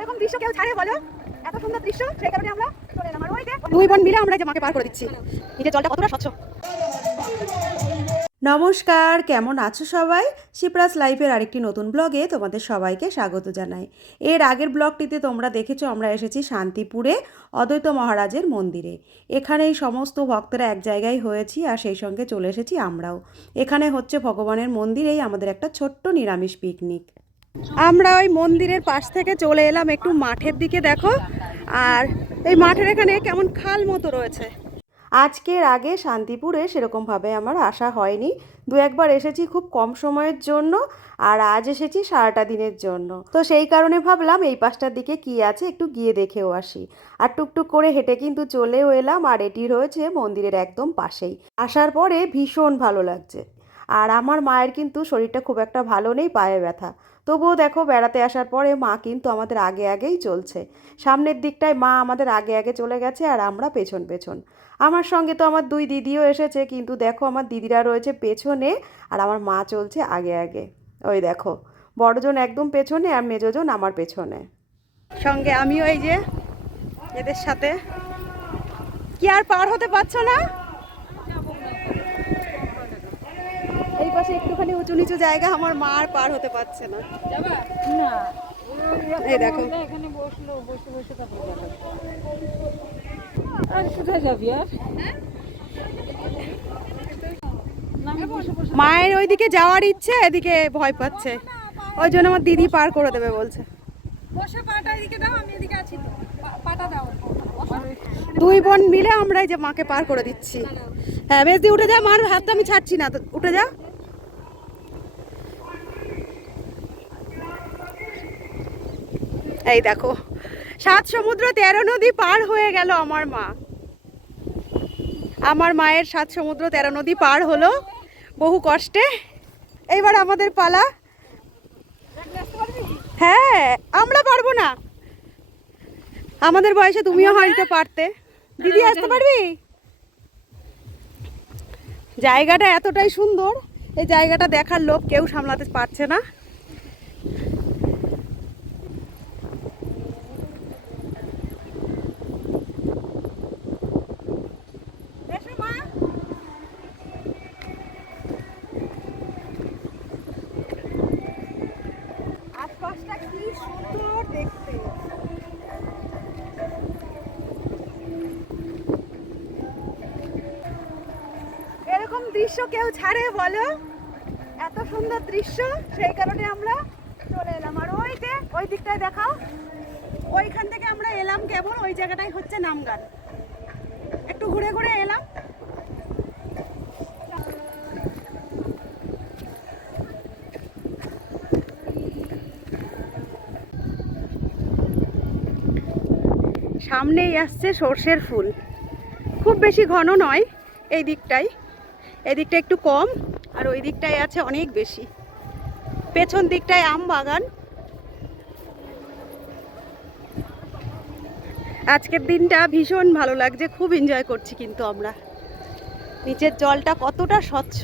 এরকম দৃশ্য কেউ ছাড়ে বলো? এত সুন্দর দৃশ্য, সেই কারণে আমরা চলে এলাম। আর দুই বোন মিলে আমরা যে মাকে পার করে দিচ্ছি। জলটা কতটা স্বচ্ছ। নমস্কার, কেমন আছো সবাই? শিপ্রাস লাইফের আরেকটি নতুন ব্লগে তোমাদের সবাইকে স্বাগত জানাই। এর আগের ব্লগটিতে তোমরা দেখেছ, আমরা এসেছি শান্তিপুরে, অদ্বৈত মহারাজের মন্দিরে। এখানে সমস্ত ভক্তরা এক জায়গায় হয়েছি আর সেই সঙ্গে চলে এসেছি আমরাও। এখানে হচ্ছে ভগবানের মন্দিরেই আমাদের একটা ছোট্ট নিরামিষ পিকনিক আমরা ওই মন্দিরের পাশ থেকে চলে এলাম একটু মাঠের দিকে, দেখো। আর এই মাঠের এখানে কেমন খাল মতো রয়েছে। আজকের আগে শান্তিপুরে সেরকমভাবে আমার আসা হয়নি। দু একবার এসেছি খুব কম সময়ের জন্য, আর আজ এসেছি সারাটা দিনের জন্য। তো সেই কারণে ভাবলাম এই পাশটার দিকে কি আছে একটু গিয়ে দেখেও আসি। আর টুকটুক করে হেঁটে কিন্তু চলেও এলাম, আর এটি রয়েছে মন্দিরের একদম পাশেই। আসার পরে ভীষণ ভালো লাগছে। আর আমার মায়ের কিন্তু শরীরটা খুব একটা ভালো নেই, পায়ে ব্যথা। তবুও দেখো বেড়াতে আসার পরে মা কিন্তু আমাদের আগে আগেই চলছে। সামনের দিকটায় মা আমাদের আগে আগে চলে গেছে আর আমরা পেছন পেছন। আমার সঙ্গে তো আমার দুই দিদিও এসেছে, কিন্তু দেখো আমার দিদিরা রয়েছে পেছনে আর আমার মা চলছে আগে আগে। ওই দেখো, বড়জন একদম পেছনে আর মেজোজন আমার পেছনে। সঙ্গে আমিও এই যে এদের সাথে। কি আর পার হতে পারছ না? এই পাশে একটুখানি উঁচু নিচু জায়গা আমার মা আর পার হতে পারছে না। না। এই দেখো। এখানে বসল বসে বসে তারপরে আর কোথায় যাবি আর? না আমি বসে বসে মায়ের ওইদিকে যাওয়ার ইচ্ছে এদিকে ভয় পাচ্ছে। ওই জন্য আমার দিদি পার করে দেবে বলছে। বসে পাটা এদিকে দাও আমি এদিকে আছি পাটা দাও। দুই বোন মিলে আমরা এই যে মাকে পার করে দিচ্ছি। হ্যাঁ বেশ দিয়ে উঠে যা মার হাতটা আমি ছাড়ছি না। উঠে যা। এই দেখো সাত সমুদ্র তেরো নদী পার হয়ে গেল আমার মা। আমার মায়ের সাত সমুদ্র তেরো নদী পার হলো বহু কষ্টে। এইবার আমাদের পালা। হ্যাঁ আমরা পারব না। আমাদের বয়সে তুমিও হয়তো পারতে। দিদি আসতে পারবি? জায়গাটা এতটাই সুন্দর এই জায়গাটা দেখার লোক কেউ সামলাতে পারছে না এসো মা। আশপাশটা কি সুন্দর দেখতে এরকম দৃশ্য কেউ ছাড়ে, বলো? এত সুন্দর দৃশ্য, সেই কারণে আমরা চলে এলাম। আর ওই যে, ওই দিকটায় দেখাও। ওইখান থেকে আমরা এলাম কেবল, ওই জায়গাটাই হচ্ছে নামগান। একটু ঘুরে ঘুরে এলাম। সামনেই আসছে সর্ষের ফুল। খুব বেশি ঘন নয় এই দিকটাই এই দিকটা একটু কম আর ওই দিকটায় আছে অনেক বেশি। পেছন দিকটায় আম বাগান। আজকের দিনটা ভীষণ ভালো লাগছে, খুব এনজয় করছি কিন্তু আমরা। নিচের জলটা কতটা স্বচ্ছ।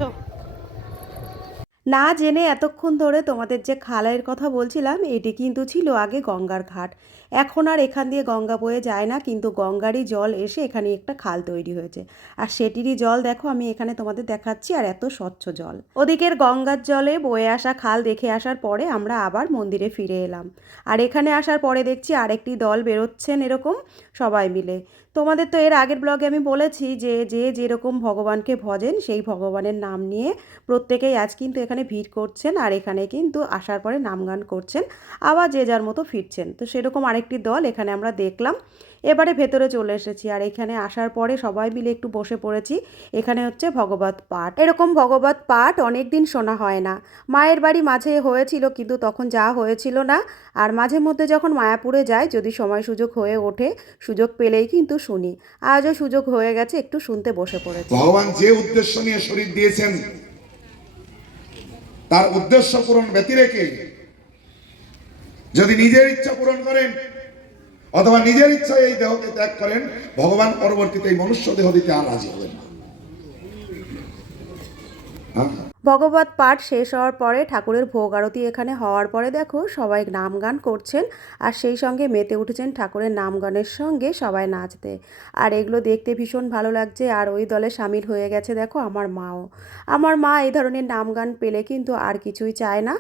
না জেনে এতক্ষণ ধরে তোমাদের যে খালের কথা বলছিলাম, এটি কিন্তু ছিল আগে গঙ্গার ঘাট। এখন আর এখান দিয়ে গঙ্গা বয়ে যায় না, কিন্তু গঙ্গারই জল এসে এখানে একটা খাল তৈরি হয়েছে। আর সেটিরই জল দেখো, আমি এখানে তোমাদের দেখাচ্ছি, আর এত স্বচ্ছ জল। ওদিকের গঙ্গার জলে বয়ে আসা খাল দেখে আসার পরে আমরা আবার মন্দিরে ফিরে এলাম। আর এখানে আসার পরে দেখছি আরেকটি দল বেরোচ্ছেন এরকম সবাই মিলে। তোমাদের তো এর আগের ব্লগে আমি বলেছি যে যে যেরকম ভগবানকে ভজেন, সেই ভগবানের নাম নিয়ে প্রত্যেকেই আজ কিন্তু এখানে ভিড় করছেন আর এখানে কিন্তু আসার পরে নামগান করছেন। আবার যে যার মতো ফিরছেন। তো সেরকম আরেকটি দল এখানে আমরা দেখলাম। এবারে ভেতরে চলে এসেছি আর এখানে আসার পরে সবাই মিলে একটু বসে পড়েছি। এখানে হচ্ছে ভগবত পাঠ। এরকম ভগবত পাঠ অনেক দিন শোনা হয় না। মায়ের বাড়ি মাঝে হয়েছিল কিন্তু তখন যা হয়েছিল না। আর মাঝে মধ্যে যখন মায়াপুরে যায় যদি সময় সুযোগ হয়ে ওঠে, সুযোগ পেলেই কিন্তু শুনি। আজও সুযোগ হয়ে গেছে একটু শুনতে বসে পড়েছি। ভগবান যে উদ্দেশ্য নিয়ে শরীর দিয়েছেন, তার উদ্দেশ্য পূরণ ব্যতি রেখে যদি নিজের ইচ্ছা পূরণ করেন অথবা নিজের ইচ্ছায় এই দেহকে ত্যাগ করেন, ভগবান পরবর্তীতে এই মনুষ্য দেহ দিতে আর রাজি হবেন না? ভগবত পাঠ শেষ হওয়ার পরে ঠাকুরের ভোগ আরতি এখানে হওয়ার পরে দেখো সবাই নাম গান করছেন, আর সেই সঙ্গে মেতে উঠেছেন ঠাকুরের নাম গানের সঙ্গে সবাই নাচতে। আর এগুলো দেখতে ভীষণ ভালো লাগছে, আর ওই দলে সামিল হয়ে গেছে দেখো আমার মাও। আমার মা এই ধরনের নাম গান পেলে কিন্তু আর কিছুই চায় না।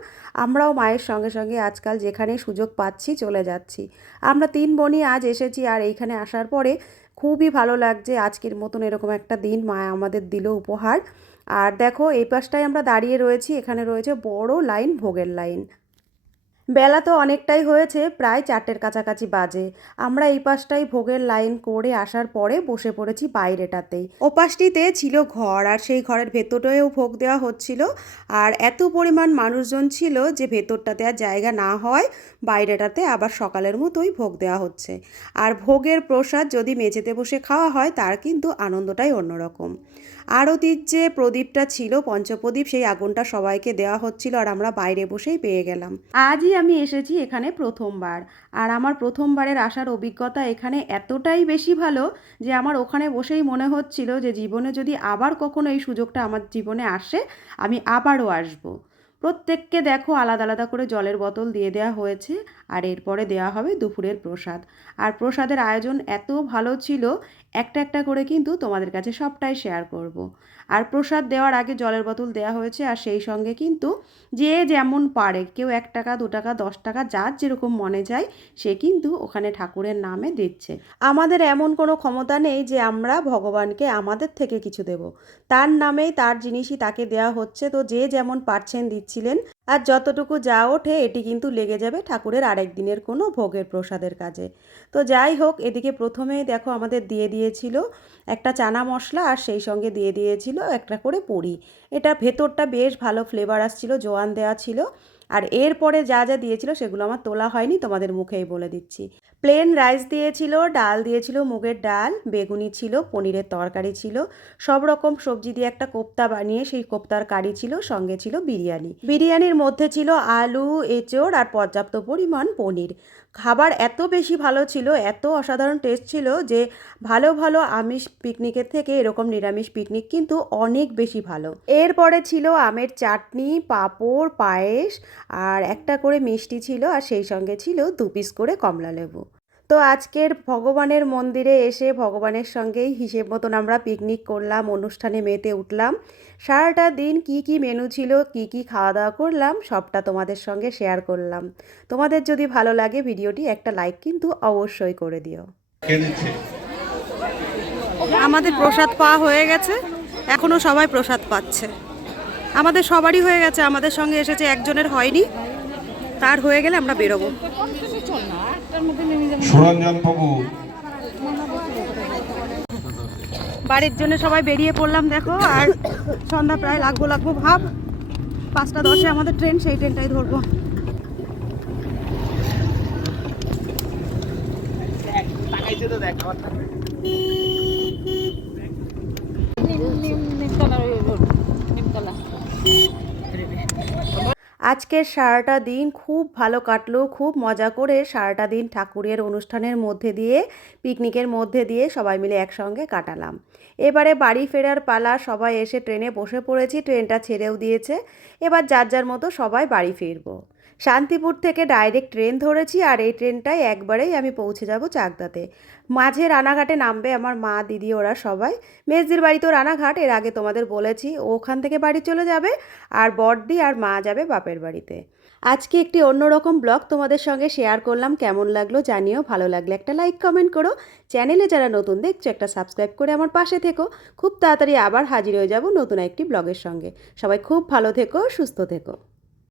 আমরাও মায়ের সঙ্গে সঙ্গে আজকাল যেখানে সুযোগ পাচ্ছি চলে যাচ্ছি। আমরা তিন বোনই আজ এসেছি, আর এইখানে আসার পরে খুবই ভালো লাগছে, আজকের মতন এরকম একটা দিন মা আমাদের দিল উপহার। আর দেখো এই পাশটায় আমরা দাঁড়িয়ে রয়েছি এখানে রয়েছে বড় লাইন ভোগের লাইন। বেলা তো অনেকটাই হয়েছে, প্রায় চারটের কাছাকাছি বাজে। আমরা এই পাশটাই ভোগের লাইন করে আসার পরে বসে পড়েছি বাইরেটাতেই। ওপাশটিতে ছিল ঘর, আর সেই ঘরের ভেতরটায়ও ভোগ দেওয়া হচ্ছিল। আর এত পরিমাণ মানুষজন ছিল যে ভেতরটাতে আর জায়গা না হওয়ায় বাইরেটাতে আবার সকালের মতোই ভোগ দেওয়া হচ্ছে। আর ভোগের প্রসাদ যদি মেঝেতে বসে খাওয়া হয়, তার কিন্তু আনন্দটাই অন্যরকম। আরতির যে প্রদীপটা ছিল, পঞ্চপ্রদীপ, সেই আগুনটা সবাইকে দেওয়া হচ্ছিল, আর আমরা বাইরে বসেই পেয়ে গেলাম। আজই আমি এসেছি এখানে প্রথমবার। আর আমার প্রথমবারের আসার অভিজ্ঞতা এখানে এতটাই বেশি ভালো যে আমার ওখানে বসেই মনে হচ্ছিল যে জীবনে যদি আবার কখনো এই সুযোগটা আমার জীবনে আসে, আমি আবারও আসব। প্রত্যেককে দেখো আলাদা আলাদা করে জলের বোতল দিয়ে দেওয়া হয়েছে আর এরপরে দেওয়া হবে দুপুরের প্রসাদ। আর প্রসাদের আয়োজন এত ভালো ছিল একটা একটা করে কিন্তু তোমাদের কাছে সবটাই শেয়ার করব। আর প্রসাদ দেওয়ার আগে জলের বোতল দেওয়া হয়েছে, আর সেই সঙ্গে কিন্তু যে যেমন পারে, কেউ এক টাকা, দু টাকা, দশ টাকা, যার যেরকম মনে যায় সে কিন্তু ওখানে ঠাকুরের নামে দিচ্ছে। আমাদের এমন কোনো ক্ষমতা নেই যে আমরা ভগবানকে আমাদের থেকে কিছু দেব। তার নামেই তার জিনিসই তাকে দেওয়া হচ্ছে। তো যে যেমন পারছেন দিচ্ছিলেন, আর যতটুকু যা ওঠে, এটি কিন্তু লেগে যাবে ঠাকুরের আরেক দিনের কোনো ভোগের প্রসাদের কাজে। তো যাই হোক, এদিকে প্রথমেই দেখো আমাদের দিয়ে দিয়েছিল, একটা চানা মশলা আর সেই সঙ্গে দিয়ে দিয়েছিল একটা করে পুরি। এটা ভেতরটা বেশ ভালো ফ্লেভার আসছিল, জোয়ান দেওয়া ছিল। আর এরপরে যা যা দিয়েছিল সেগুলো আমার তোলা হয়নি, তোমাদের মুখেই বলে দিচ্ছি। প্লেন রাইস দিয়েছিল, ডাল দিয়েছিল, মুগের ডাল, বেগুনি ছিল, পনিরের তরকারি ছিল, সব রকম সবজি দিয়ে একটা কোপ্তা বানিয়ে সেই কোপ্তার কারি ছিল, সঙ্গে ছিল বিরিয়ানি। বিরিয়ানির মধ্যে ছিল আলু, এঁচড় আর পর্যাপ্ত পরিমাণ পনির। খাবার এত বেশি ভালো ছিল, এত অসাধারণ টেস্ট ছিল যে ভালো ভালো আমিষ পিকনিকের থেকে এরকম নিরামিষ পিকনিক কিন্তু অনেক বেশি ভালো। এরপরে ছিল আমের চাটনি, পাঁপড়, পায়েস আর একটা করে মিষ্টি ছিল আর সেই সঙ্গে ছিল দু পিস করে কমলা লেবু তো আজকের ভগবানের মন্দিরে এসে ভগবানের সঙ্গেই হিসেব মতন আমরা পিকনিক করলাম, অনুষ্ঠানে মেতে উঠলাম। সারাটা দিন কি কি মেনু ছিল, কি কি খাওয়া দাওয়া করলাম, সবটা তোমাদের সঙ্গে শেয়ার করলাম। তোমাদের যদি ভালো লাগে ভিডিওটি একটা লাইক কিন্তু অবশ্যই করে দিও। আমাদের প্রসাদ পাওয়া হয়ে গেছে, এখনও সবাই প্রসাদ পাচ্ছে। আমাদের সবারই হয়ে গেছে, আমাদের সঙ্গে এসেছে একজনের হয়নি, তার হয়ে গেলে আমরা বেরোবো। সুরঞ্জন বাবু বাড়ির জন্য সবাই বেরিয়ে পড়লাম দেখো আর সন্ধ্যা প্রায় লাগবো লাগবো ভাব পাঁচটা দশে আমাদের ট্রেন সেই ট্রেনটাই ধরবো নিমতলা আজকের সারাটা দিন খুব ভালো কাটলো, খুব মজা করে সারাটা দিন ঠাকুরের অনুষ্ঠানের মধ্যে দিয়ে, পিকনিকের মধ্যে দিয়ে সবাই মিলে একসঙ্গে কাটালাম। এবারে বাড়ি ফেরার পালা, সবাই এসে ট্রেনে বসে পড়েছি, ট্রেনটা ছেড়েও দিয়েছে। এবার যার যার মতো সবাই বাড়ি ফিরবো। শান্তিপুর থেকে ডাইরেক্ট ট্রেন ধরেছি আর এই ট্রেনটায় একবারেই আমি পৌঁছে যাব চাকদাতে। মাঝে রানাঘাটে নামবে আমার মা, দিদি, ওরা সবাই। মেজদির বাড়ি তো রানাঘাট, এর আগে তোমাদের বলেছি ওখান থেকে বাড়ি চলে যাবে আর বড়দি আর মা যাবে বাপের বাড়িতে। আজকে একটি অন্যরকম ব্লগ তোমাদের সঙ্গে শেয়ার করলাম। কেমন লাগল জানিও, ভালো লাগলে একটা লাইক, কমেন্ট করো। চ্যানেলে যারা নতুন, দেখছ একটা সাবস্ক্রাইব করে আমার পাশে থেকো। খুব তাড়াতাড়ি আবার হাজির হয়ে যাব নতুন একটি ব্লগের সঙ্গে। সবাই খুব ভালো থেকো, সুস্থ থেকো।